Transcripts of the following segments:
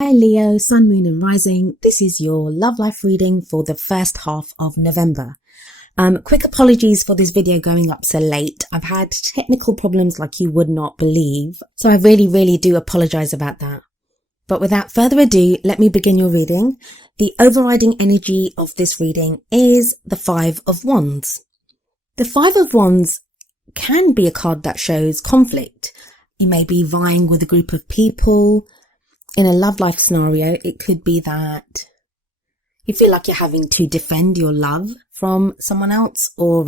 Hi Leo, Sun, Moon and Rising. This is your love life reading for the first half of November. Quick apologies for this video going up so late. I've had technical problems like you would not believe, so I really do apologize about that. But without further ado, let me begin your reading. The overriding energy of this reading is the Five of Wands. The Five of Wands can be a card that shows conflict. You may be vying with a group of people. In a love life scenario, it could be that you feel like you're having to defend your love from someone else, or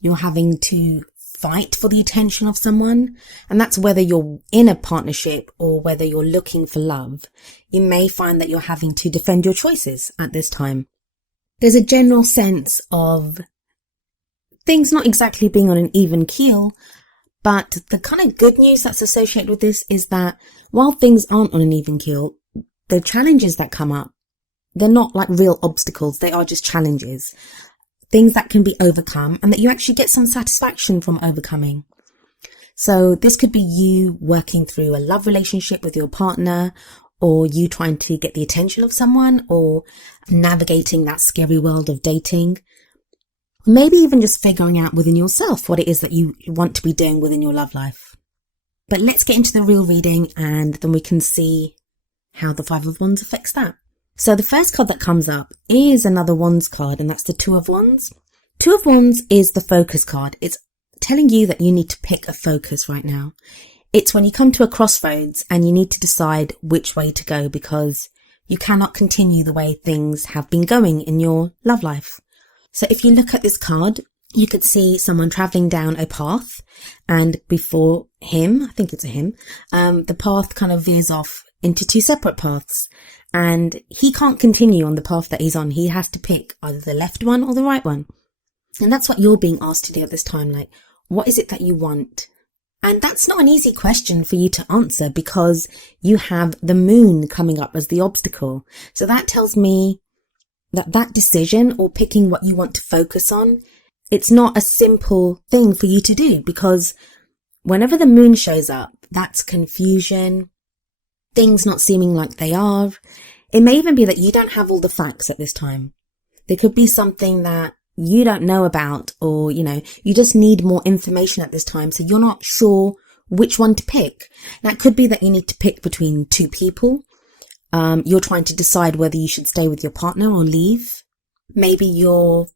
you're having to fight for the attention of someone. And that's whether you're in a partnership or whether you're looking for love. You may find that you're having to defend your choices at this time. There's a general sense of things not exactly being on an even keel. But the kind of good news that's associated with this is that while things aren't on an even keel, the challenges that come up, they're not like real obstacles. They are just challenges, things that can be overcome and that you actually get some satisfaction from overcoming. So this could be you working through a love relationship with your partner, or you trying to get the attention of someone, or navigating that scary world of dating. Maybe even just figuring out within yourself what it is that you want to be doing within your love life. But let's get into the real reading and then we can see how the Five of Wands affects that. So the first card that comes up is another Wands card, and that's the Two of Wands. Two of Wands is the focus card. It's telling you that you need to pick a focus right now. It's when you come to a crossroads and you need to decide which way to go, because you cannot continue the way things have been going in your love life. So if you look at this card, you could see someone traveling down a path, and before him, I think it's a him, the path kind of veers off into two separate paths, and he can't continue on the path that he's on. He has to pick either the left one or the right one. And that's what you're being asked to do at this time. Like, what is it that you want? And that's not an easy question for you to answer, because you have the moon coming up as the obstacle. So that tells me that decision, or picking what you want to focus on, it's not a simple thing for you to do, because whenever the moon shows up, that's confusion, things not seeming like they are. It may even be that you don't have all the facts at this time. There could be something that you don't know about, or, you just need more information at this time. So you're not sure which one to pick. Now, it could be that you need to pick between two people. You're trying to decide whether you should stay with your partner or leave. Maybe you're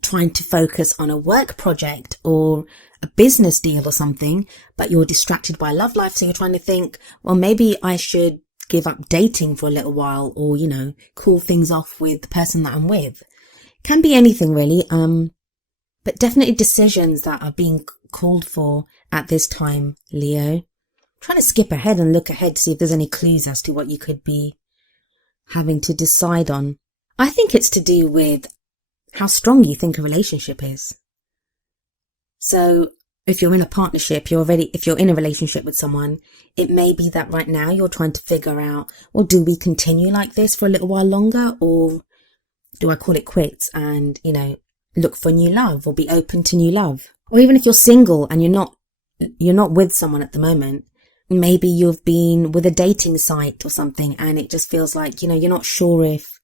trying to focus on a work project or a business deal or something, but you're distracted by love life. So you're trying to think, well, maybe I should give up dating for a little while, or, cool things off with the person that I'm with. Can be anything really. But definitely decisions that are being called for at this time, Leo. Trying to skip ahead and look ahead to see if there's any clues as to what you could be having to decide on. I think it's to do with how strong you think a relationship is. So if you're in a partnership, if you're in a relationship with someone, it may be that right now you're trying to figure out, well, do we continue like this for a little while longer, or do I call it quits and, look for new love, or be open to new love? Or even if you're single and you're not with someone at the moment, maybe you've been with a dating site or something, and it just feels like, you're not sure if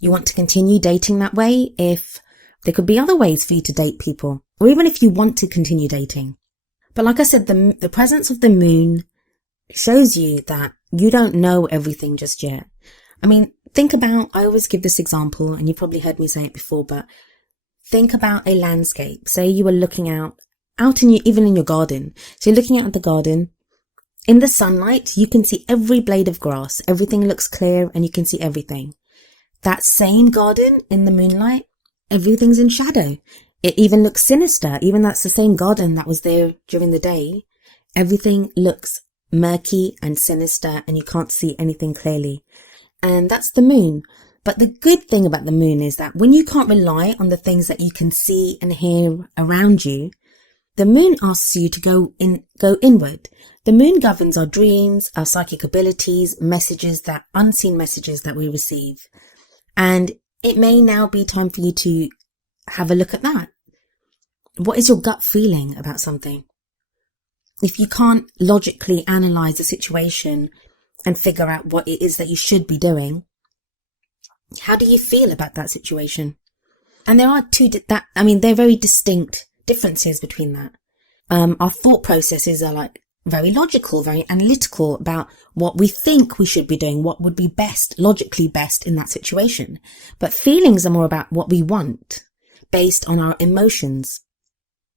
you want to continue dating that way, if there could be other ways for you to date people, or even if you want to continue dating. But like I said, the presence of the moon shows you that you don't know everything just yet. I mean, I always give this example, and you've probably heard me say it before, but think about a landscape. Say you were looking out even in your garden. So you're looking out at the garden. In the sunlight, you can see every blade of grass. Everything looks clear and you can see everything. That same garden in the moonlight, everything's in shadow. It even looks sinister. Even that's the same garden that was there during the day. Everything looks murky and sinister and you can't see anything clearly. And that's the moon. But the good thing about the moon is that when you can't rely on the things that you can see and hear around you, the moon asks you to go inward. The moon governs our dreams, our psychic abilities, unseen messages that we receive. And it may now be time for you to have a look at that. What is your gut feeling about something? If you can't logically analyze the situation and figure out what it is that you should be doing. How do you feel about that situation? And there are they're very distinct differences between that. Our thought processes are like very logical, very analytical about what we think we should be doing, what would be best, logically best in that situation. But feelings are more about what we want, based on our emotions.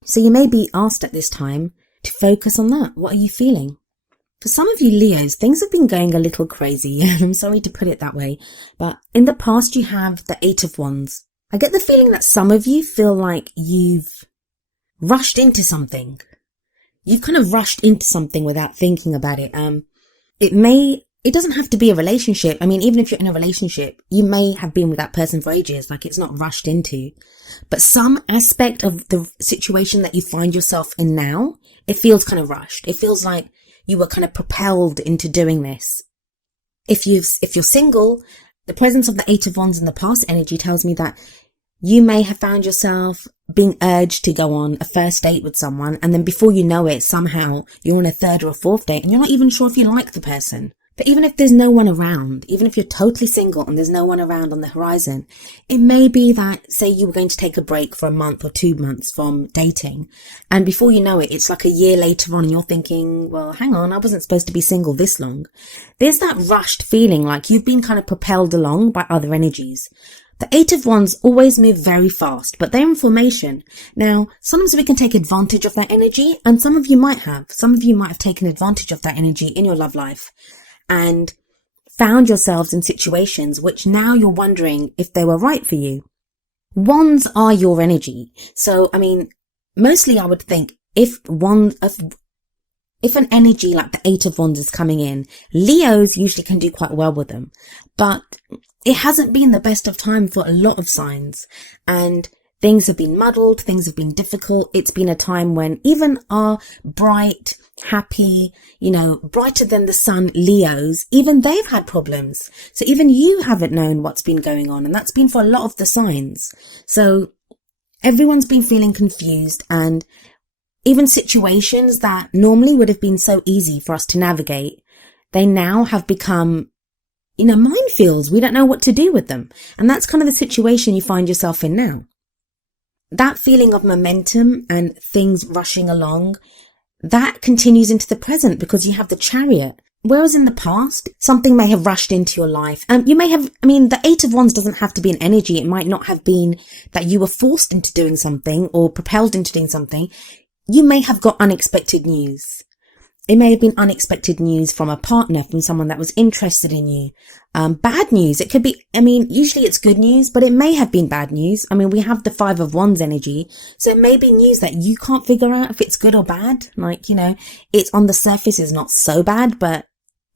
So you may be asked at this time to focus on that. What are you feeling? For some of you Leos, things have been going a little crazy. I'm sorry to put it that way, but in the past you have the 8 of Wands. I get the feeling that some of you feel like you've rushed into something. You've kind of rushed into something without thinking about it. It doesn't have to be a relationship. I mean, even if you're in a relationship, you may have been with that person for ages, like it's not rushed into. But some aspect of the situation that you find yourself in now, it feels kind of rushed. It feels like you were kind of propelled into doing this. If you're single, the presence of the 8 of Wands in the past energy tells me that you may have found yourself being urged to go on a first date with someone, and then before you know it, somehow you're on a 3rd or a 4th date and you're not even sure if you like the person. But even if there's no one around, even if you're totally single and there's no one around on the horizon, it may be that, say you were going to take a break for a month or 2 months from dating, and before you know it, it's like a year later on and you're thinking, well, hang on, I wasn't supposed to be single this long. There's that rushed feeling like you've been kind of propelled along by other energies. The 8 of Wands always move very fast, but they're in formation. Now, sometimes we can take advantage of that energy, and some of you might have. Some of you might have taken advantage of that energy in your love life and found yourselves in situations which now you're wondering if they were right for you. Wands are your energy. So, I mean, mostly I would think if an energy like the 8 of Wands is coming in, Leos usually can do quite well with them. But it hasn't been the best of time for a lot of signs, and things have been muddled, things have been difficult. It's been a time when even our bright, happy, brighter than the sun Leos, even they've had problems. So even you haven't known what's been going on, and that's been for a lot of the signs. So everyone's been feeling confused, and even situations that normally would have been so easy for us to navigate, they now have become minefields. We don't know what to do with them. And that's kind of the situation you find yourself in now. That feeling of momentum and things rushing along, that continues into the present because you have the Chariot. Whereas in the past, something may have rushed into your life. The 8 of Wands doesn't have to be an energy. It might not have been that you were forced into doing something or propelled into doing something. You may have got unexpected news. It may have been unexpected news from a partner, from someone that was interested in you. Bad news. It could be, usually it's good news, but it may have been bad news. We have the 5 of Wands energy. So it may be news that you can't figure out if it's good or bad. It's on the surface is not so bad, but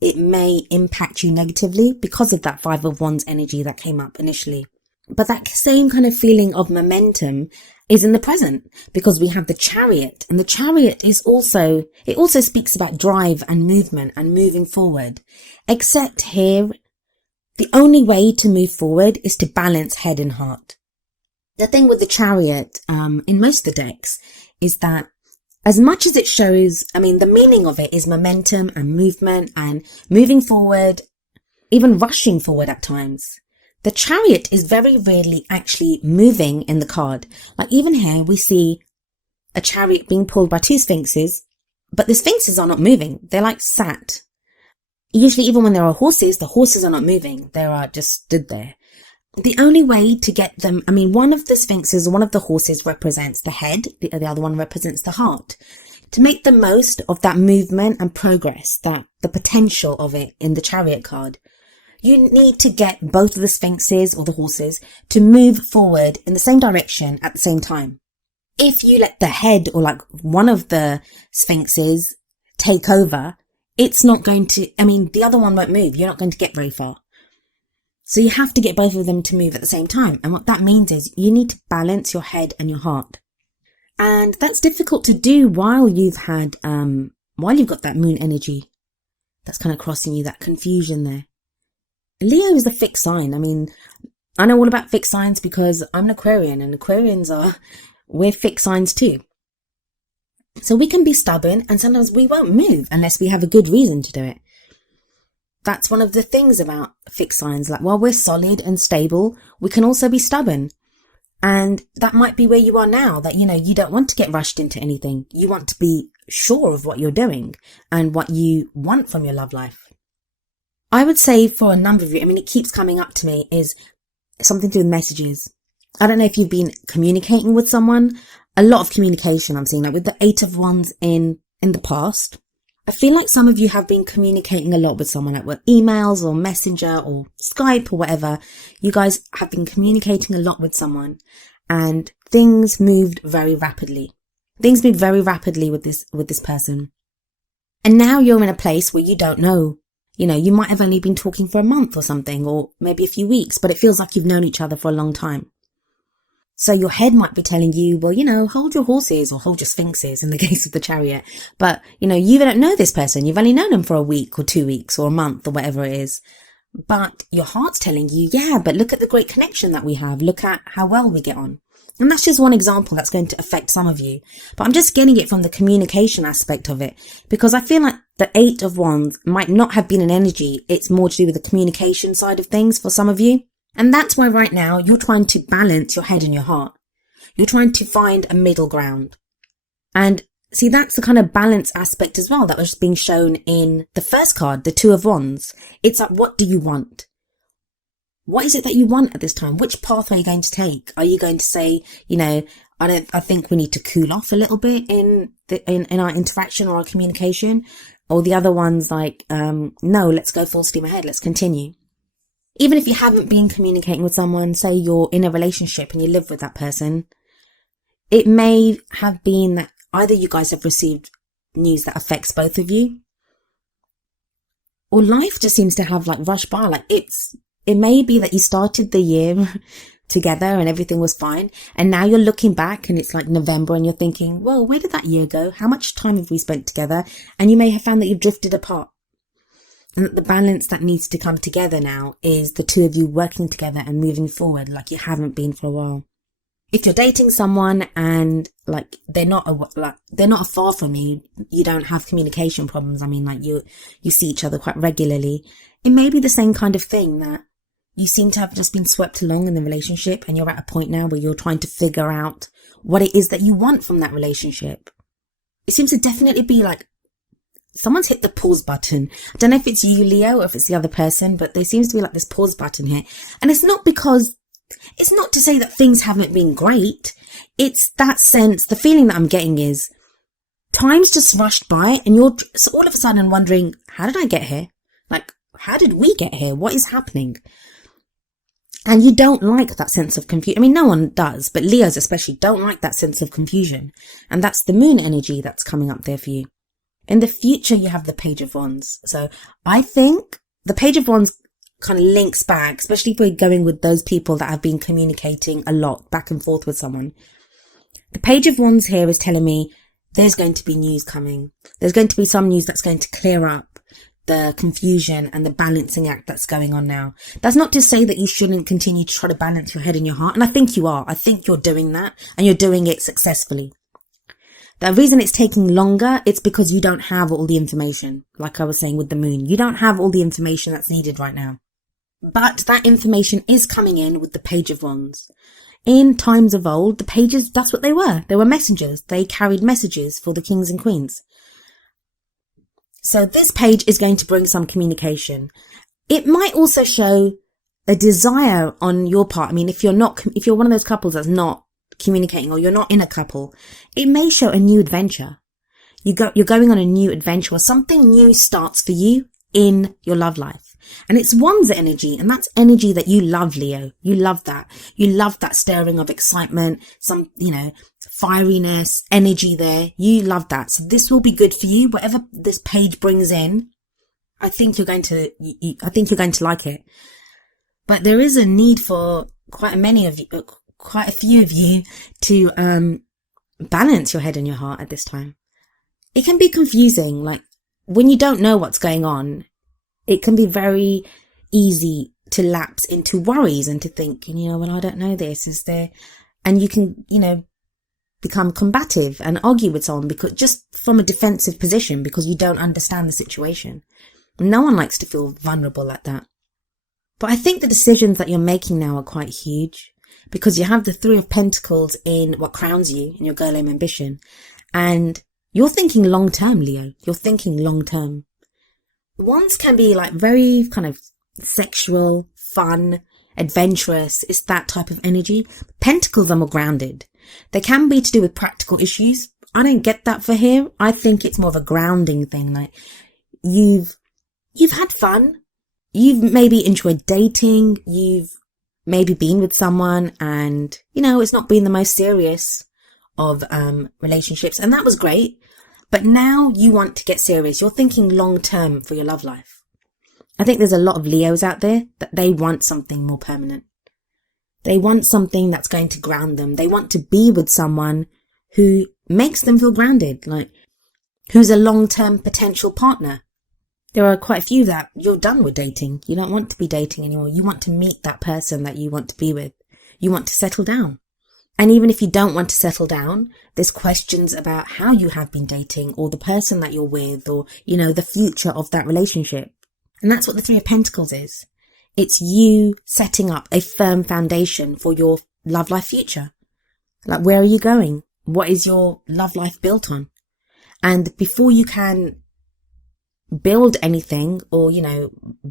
it may impact you negatively because of that 5 of Wands energy that came up initially. But that same kind of feeling of momentum is in the present because we have the Chariot, and the Chariot it also speaks about drive and movement and moving forward. Except here, the only way to move forward is to balance head and heart. The thing with the Chariot, in most of the decks, is that as much as it shows, the meaning of it is momentum and movement and moving forward, even rushing forward at times. The Chariot is very rarely actually moving in the card. Like even here, we see a chariot being pulled by 2 sphinxes, but the sphinxes are not moving. They're like sat. Usually, even when there are horses, the horses are not moving. They are just stood there. The only way to get them, one of the sphinxes, one of the horses represents the head. The other one represents the heart. To make the most of that movement and progress, the potential of it in the Chariot card, you need to get both of the sphinxes or the horses to move forward in the same direction at the same time. If you let the head or like one of the sphinxes take over, it's not going to, the other one won't move. You're not going to get very far. So you have to get both of them to move at the same time. And what that means is you need to balance your head and your heart. And that's difficult to do while you've got that moon energy that's kind of crossing you, that confusion there. Leo is the fixed sign. I know all about fixed signs because I'm an Aquarian, and Aquarians we're fixed signs too. So we can be stubborn, and sometimes we won't move unless we have a good reason to do it. that's one of the things about fixed signs. Like, while we're solid and stable, we can also be stubborn. And that might be where you are now, that, you don't want to get rushed into anything. You want to be sure of what you're doing and what you want from your love life. I would say for a number of you, it keeps coming up to me, is something to do with messages. I don't know if you've been communicating with someone. A lot of communication I'm seeing, like with the 8 of Wands in the past. I feel like some of you have been communicating a lot with someone, like with emails or Messenger or Skype or whatever. You guys have been communicating a lot with someone, and things moved very rapidly. Things moved very rapidly with this person. And now you're in a place where you don't know. You might have only been talking for a month or something, or maybe a few weeks, but it feels like you've known each other for a long time. So your head might be telling you, well, hold your horses or hold your sphinxes in the case of the Chariot. But, you don't know this person. You've only known them for a week or 2 weeks or a month or whatever it is. But your heart's telling you, yeah, but look at the great connection that we have. Look at how well we get on. And that's just one example that's going to affect some of you. But I'm just getting it from the communication aspect of it, because I feel like the 8 of Wands might not have been an energy. It's more to do with the communication side of things for some of you. And that's why right now you're trying to balance your head and your heart. You're trying to find a middle ground. And see, that's the kind of balance aspect as well that was being shown in the first card, the 2 of Wands. It's like, what do you want? What is it that you want at this time? Which path are you going to take? Are you going to say, I think we need to cool off a little bit in our interaction or our communication? Or the other one's like, no, let's go full steam ahead. Let's continue. Even if you haven't been communicating with someone, say you're in a relationship and you live with that person, it may have been that either you guys have received news that affects both of you, or life just seems to have rushed by. It may be that you started the year together and everything was fine, and now you're looking back and it's like November and you're thinking, well, where did that year go? How much time have we spent together? And you may have found that you've drifted apart. And the balance that needs to come together now is the 2 of you working together and moving forward like you haven't been for a while. If you're dating someone and they're not afar from you, you don't have communication problems. You see each other quite regularly. It may be the same kind of thing, that you seem to have just been swept along in the relationship and you're at a point now where you're trying to figure out what it is that you want from that relationship. It seems to definitely be someone's hit the pause button. I don't know if it's you, Leo, or if it's the other person, but there seems to be this pause button here. And it's not to say that things haven't been great. It's that sense, the feeling that I'm getting is time's just rushed by and you're all of a sudden wondering, how did I get here? How did we get here? What is happening? And you don't like that sense of confusion. No one does, but Leos especially don't like that sense of confusion. And that's the moon energy that's coming up there for you. In the future, you have the Page of Wands. So I think the Page of Wands kind of links back, especially if we're going with those people that have been communicating a lot back and forth with someone. The Page of Wands here is telling me there's going to be news coming. There's going to be some news that's going to clear up the confusion and the balancing act that's going on now. That's not to say that you shouldn't continue to try to balance your head and your heart. And I think you are. I think you're doing that and you're doing it successfully. The reason it's taking longer, it's because you don't have all the information. Like I was saying with the moon, you don't have all the information that's needed right now. But that information is coming in with the Page of Wands. In times of old, the pages, that's what they were. They were messengers. They carried messages for the kings and queens. So this page is going to bring some communication. It might also show a desire on your part. If you're one of those couples that's not communicating, or you're not in a couple, it may show a new adventure. You're going on a new adventure, or something new starts for you in your love life. And it's Wands energy, and that's energy that you love, Leo. You love that. You love that stirring of excitement, some, fieriness, energy there. You love that. So this will be good for you. Whatever this page brings in, I think you're going to like it. But there is a need for quite a few of you to balance your head and your heart at this time. It can be confusing. When you don't know what's going on, it can be very easy to lapse into worries and to think, well, I don't know this. Is there, and you can, become combative and argue with someone because just from a defensive position because you don't understand the situation. No one likes to feel vulnerable like that. But I think the decisions that you're making now are quite huge, because you have the Three of Pentacles in what crowns you in your Girl Aim ambition. And you're thinking long term, Leo. You're thinking long term. Wands can be like very kind of sexual, fun, adventurous. It's that type of energy. Pentacles are more grounded. They can be to do with practical issues. I don't get that for here. I think it's more of a grounding thing. Like you've had fun. You've maybe enjoyed dating. You've maybe been with someone and, it's not been the most serious of relationships. And that was great. But now you want to get serious. You're thinking long term for your love life. I think there's a lot of Leos out there that they want something more permanent. They want something that's going to ground them. They want to be with someone who makes them feel grounded, like who's a long-term potential partner. There are quite a few that you're done with dating. You don't want to be dating anymore. You want to meet that person that you want to be with. You want to settle down. And even if you don't want to settle down, there's questions about how you have been dating or the person that you're with or, the future of that relationship. And that's what the Three of Pentacles is. It's you setting up a firm foundation for your love life future. Like, where are you going? What is your love life built on? And before you can build anything or,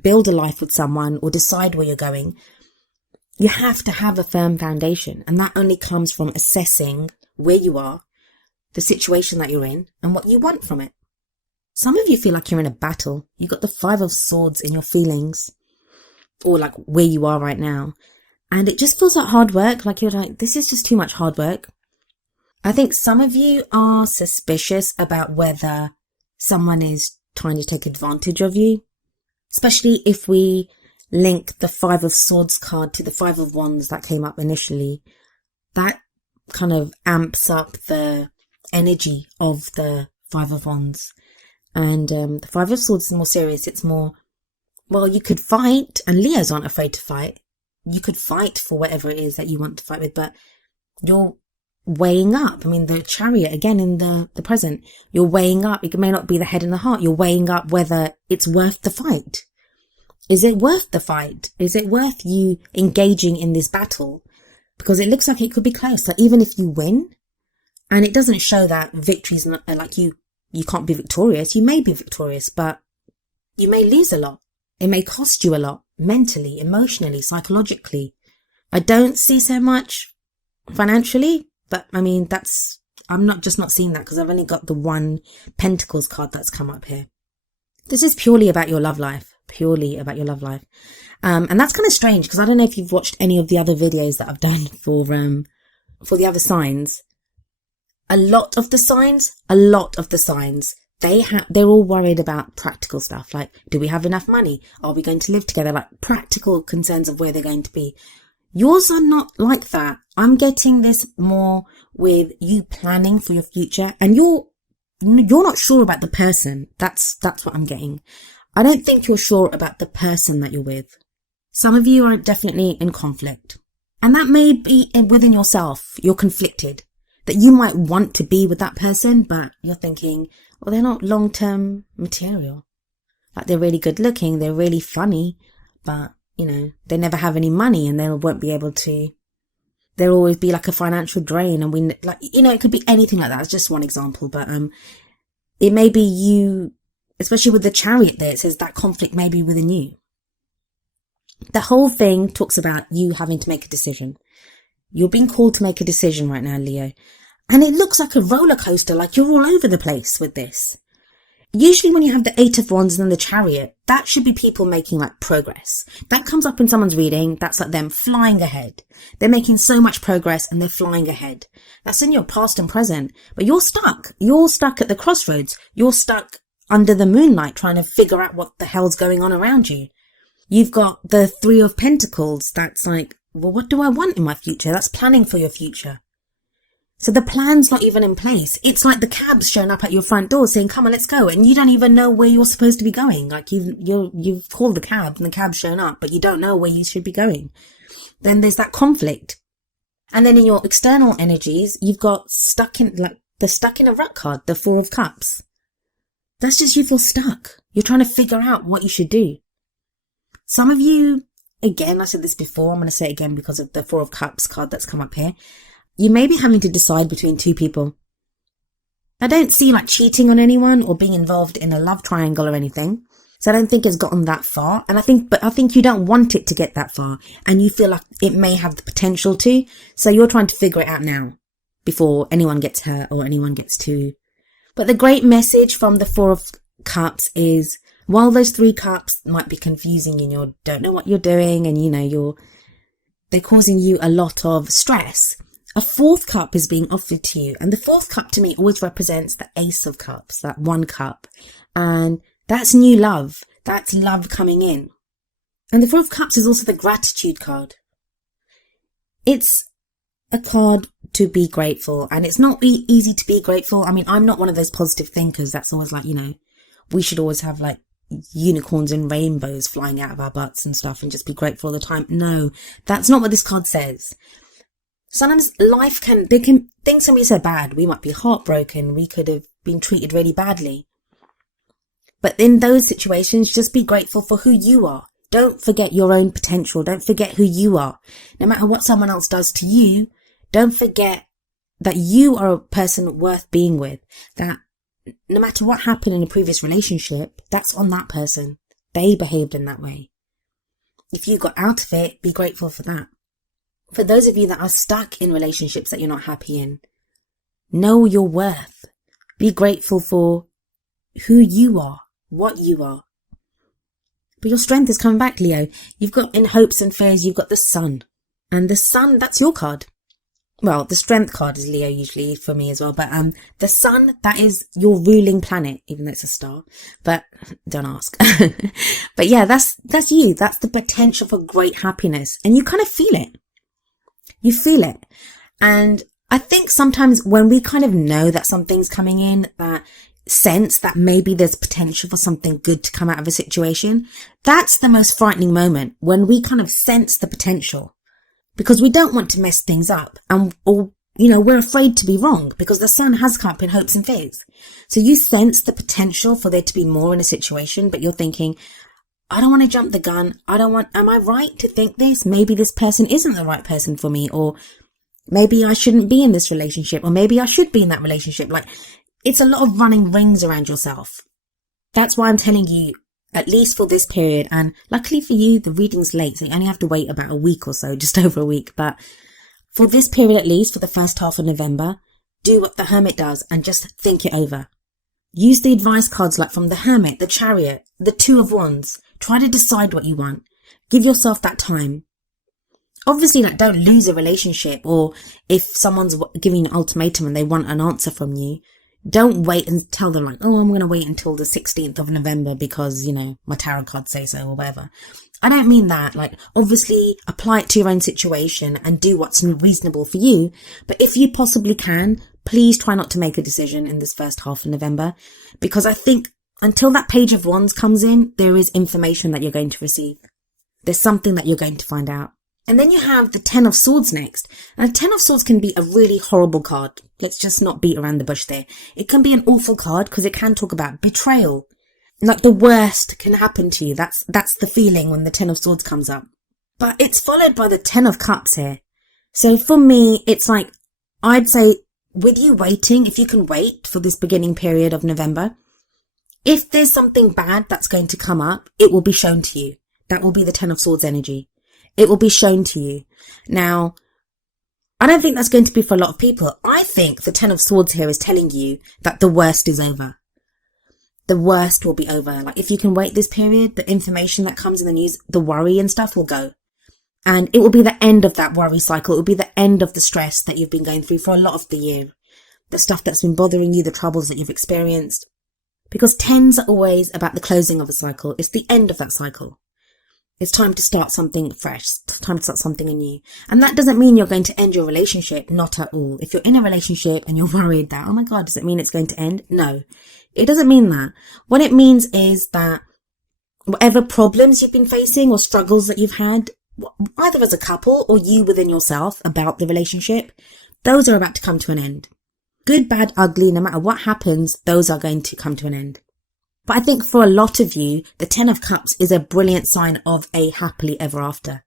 build a life with someone or decide where you're going, you have to have a firm foundation. And that only comes from assessing where you are, the situation that you're in, and what you want from it. Some of you feel like you're in a battle. You've got the Five of Swords in your feelings, or like where you are right now. And it just feels like hard work. Like you're like, this is just too much hard work. I think some of you are suspicious about whether someone is trying to take advantage of you, especially if we link the Five of Swords card to the Five of Wands that came up initially. That kind of amps up the energy of the Five of Wands. And the Five of Swords is more serious. It's more, well, you could fight, and Leos aren't afraid to fight. You could fight for whatever it is that you want to fight with, but you're weighing up. I mean, the Chariot, again, in the present, you're weighing up. It may not be the head and the heart. You're weighing up whether it's worth the fight. Is it worth the fight? Is it worth you engaging in this battle? Because it looks like it could be close. Like, even if you win, and it doesn't show that victory's not, like you can't be victorious. You may be victorious, but you may lose a lot. It may cost you a lot, mentally, emotionally, psychologically. I don't see so much financially, but I mean, I'm not seeing that because I've only got the one Pentacles card that's come up here. This is purely about your love life, And that's kind of strange because I don't know if you've watched any of the other videos that I've done for the other signs. A lot of the signs, they're all worried about practical stuff. Like, do we have enough money? Are we going to live together? Like practical concerns of where they're going to be. Yours are not like that. I'm getting this more with you planning for your future, and you're not sure about the person. That's what I'm getting. I don't think you're sure about the person that you're with. Some of you are definitely in conflict, and that may be within yourself. You're conflicted that you might want to be with that person, but you're thinking, well, they're not long-term material. Like, they're really good looking, they're really funny, but they never have any money and they won't be able to. There'll always be like a financial drain, and it could be anything like that. It's just one example, but it may be you, especially with the Chariot there, it says that conflict may be within you. The whole thing talks about you having to make a decision. You're being called to make a decision right now, Leo. And it looks like a roller coaster, like you're all over the place with this. Usually when you have the Eight of Wands and then the Chariot, that should be people making like progress. That comes up in someone's reading. That's like them flying ahead. They're making so much progress and they're flying ahead. That's in your past and present. But you're stuck. You're stuck at the crossroads. You're stuck under the moonlight trying to figure out what the hell's going on around you. You've got the Three of Pentacles. That's like, well, what do I want in my future? That's planning for your future. So the plan's not even in place. It's like the cab's showing up at your front door saying, come on, let's go. And you don't even know where you're supposed to be going. Like you've called the cab and the cab's shown up, but you don't know where you should be going. Then there's that conflict. And then in your external energies, you've got stuck in a rut card, the Four of Cups. That's just you feel stuck. You're trying to figure out what you should do. Some of you, again, I said this before, I'm going to say it again because of the Four of Cups card that's come up here. You may be having to decide between two people. I don't see like cheating on anyone or being involved in a love triangle or anything. So I don't think it's gotten that far. And I think you don't want it to get that far. And you feel like it may have the potential to. So you're trying to figure it out now before anyone gets hurt or anyone gets to. But the great message from the Four of Cups is, while those 3 cups might be confusing and you don't know what you're doing and they're causing you a lot of stress, a 4th cup is being offered to you. And the 4th cup to me always represents the Ace of Cups, that 1 cup. And that's new love. That's love coming in. And the 4 of Cups is also the gratitude card. It's a card to be grateful. And it's not easy to be grateful. I mean, I'm not one of those positive thinkers that's always like, we should always have like unicorns and rainbows flying out of our butts and stuff and just be grateful all the time. No, that's not what this card says. Sometimes things can be so bad. We might be heartbroken. We could have been treated really badly. But in those situations, just be grateful for who you are. Don't forget your own potential. Don't forget who you are. No matter what someone else does to you, don't forget that you are a person worth being with. That no matter what happened in a previous relationship, that's on that person. They behaved in that way. If you got out of it, be grateful for that. For those of you that are stuck in relationships that you're not happy in, know your worth. Be grateful for who you are, what you are. But your strength is coming back, Leo. You've got, in hopes and fears, you've got the Sun. And the Sun, that's your card. Well, the Strength card is Leo usually for me as well. But the Sun, that is your ruling planet, even though it's a star. But don't ask. But yeah, that's you. That's the potential for great happiness. And you kind of feel it. You feel it. And I think sometimes when we kind of know that something's coming in, that sense that maybe there's potential for something good to come out of a situation, that's the most frightening moment, when we kind of sense the potential. Because we don't want to mess things up, or we're afraid to be wrong, because the Sun has come up in hopes and fears. So you sense the potential for there to be more in a situation, but you're thinking, I don't want to jump the gun. Am I right to think this? Maybe this person isn't the right person for me, or maybe I shouldn't be in this relationship, or maybe I should be in that relationship. Like, it's a lot of running rings around yourself. That's why I'm telling you, at least for this period, and luckily for you, the reading's late, so you only have to wait about a week or so, just over a week. But for this period, at least for the first half of November, do what the Hermit does and just think it over. Use the advice cards like from the Hermit, the Chariot, the Two of Wands. Try to decide what you want. Give yourself that time. Obviously, like, don't lose a relationship, or if someone's giving an ultimatum and they want an answer from you, don't wait and tell them like, oh, I'm going to wait until the 16th of November because, my tarot cards say so or whatever. I don't mean that. Like, obviously apply it to your own situation and do what's reasonable for you. But if you possibly can, please try not to make a decision in this first half of November, because I think until that Page of Wands comes in, there is information that you're going to receive. There's something that you're going to find out. And then you have the Ten of Swords next. And the Ten of Swords can be a really horrible card. Let's just not beat around the bush there. It can be an awful card because it can talk about betrayal. Like, the worst can happen to you. That's the feeling when the Ten of Swords comes up. But it's followed by the Ten of Cups here. So for me, it's like, I'd say with you waiting, if you can wait for this beginning period of November, if there's something bad that's going to come up, it will be shown to you. That will be the Ten of Swords energy. It will be shown to you. Now, I don't think that's going to be for a lot of people. I think the Ten of Swords here is telling you that the worst is over. The worst will be over. Like, if you can wait this period, the information that comes in the news, the worry and stuff will go. And it will be the end of that worry cycle. It will be the end of the stress that you've been going through for a lot of the year. The stuff that's been bothering you, the troubles that you've experienced. Because tens are always about the closing of a cycle. It's the end of that cycle. It's time to start something fresh. It's time to start something anew. And that doesn't mean you're going to end your relationship. Not at all. If you're in a relationship and you're worried that, oh my God, does it mean it's going to end? No, it doesn't mean that. What it means is that whatever problems you've been facing or struggles that you've had, either as a couple or you within yourself about the relationship, those are about to come to an end. Good, bad, ugly, no matter what happens, those are going to come to an end. But I think for a lot of you, the Ten of Cups is a brilliant sign of a happily ever after.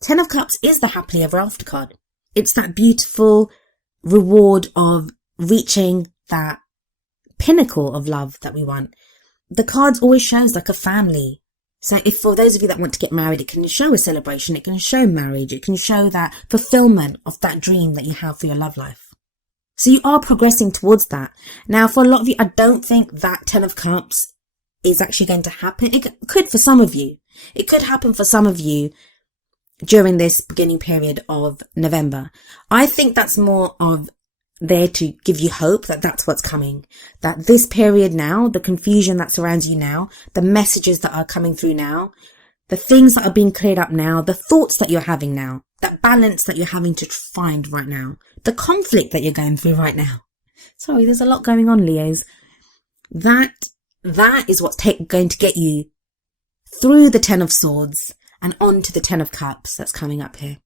Ten of Cups is the happily ever after card. It's that beautiful reward of reaching that pinnacle of love that we want. The cards always shows like a family. So if for those of you that want to get married, it can show a celebration, it can show marriage, it can show that fulfillment of that dream that you have for your love life. So you are progressing towards that. Now, for a lot of you, I don't think that Ten of Cups is actually going to happen. It could for some of you. It could happen for some of you during this beginning period of November. I think that's more of there to give you hope that that's what's coming. That this period now, the confusion that surrounds you now, the messages that are coming through now, the things that are being cleared up now, the thoughts that you're having now, that balance that you're having to find right now, the conflict that you're going through right now. Sorry, there's a lot going on, Leos. That is what's going to get you through the Ten of Swords and on to the Ten of Cups that's coming up here.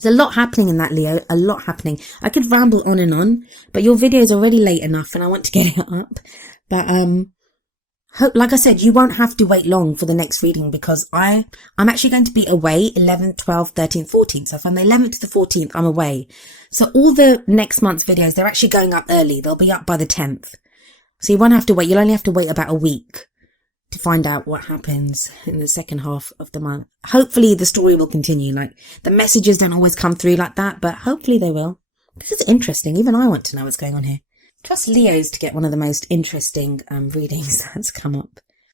There's a lot happening in that, Leo, a lot happening. I could ramble on, but your video is already late enough and I want to get it up. But like I said, you won't have to wait long for the next reading because I'm actually going to be away 11th, 12th, 13th, 14th. So from the 11th to the 14th, I'm away. So all the next month's videos, they're actually going up early. They'll be up by the 10th. So you won't have to wait. You'll only have to wait about a week to find out what happens in the second half of the month. Hopefully the story will continue. Like the messages don't always come through like that, but hopefully they will. This is interesting. Even I want to know what's going on here. Trust Leos to get one of the most interesting readings that's come up.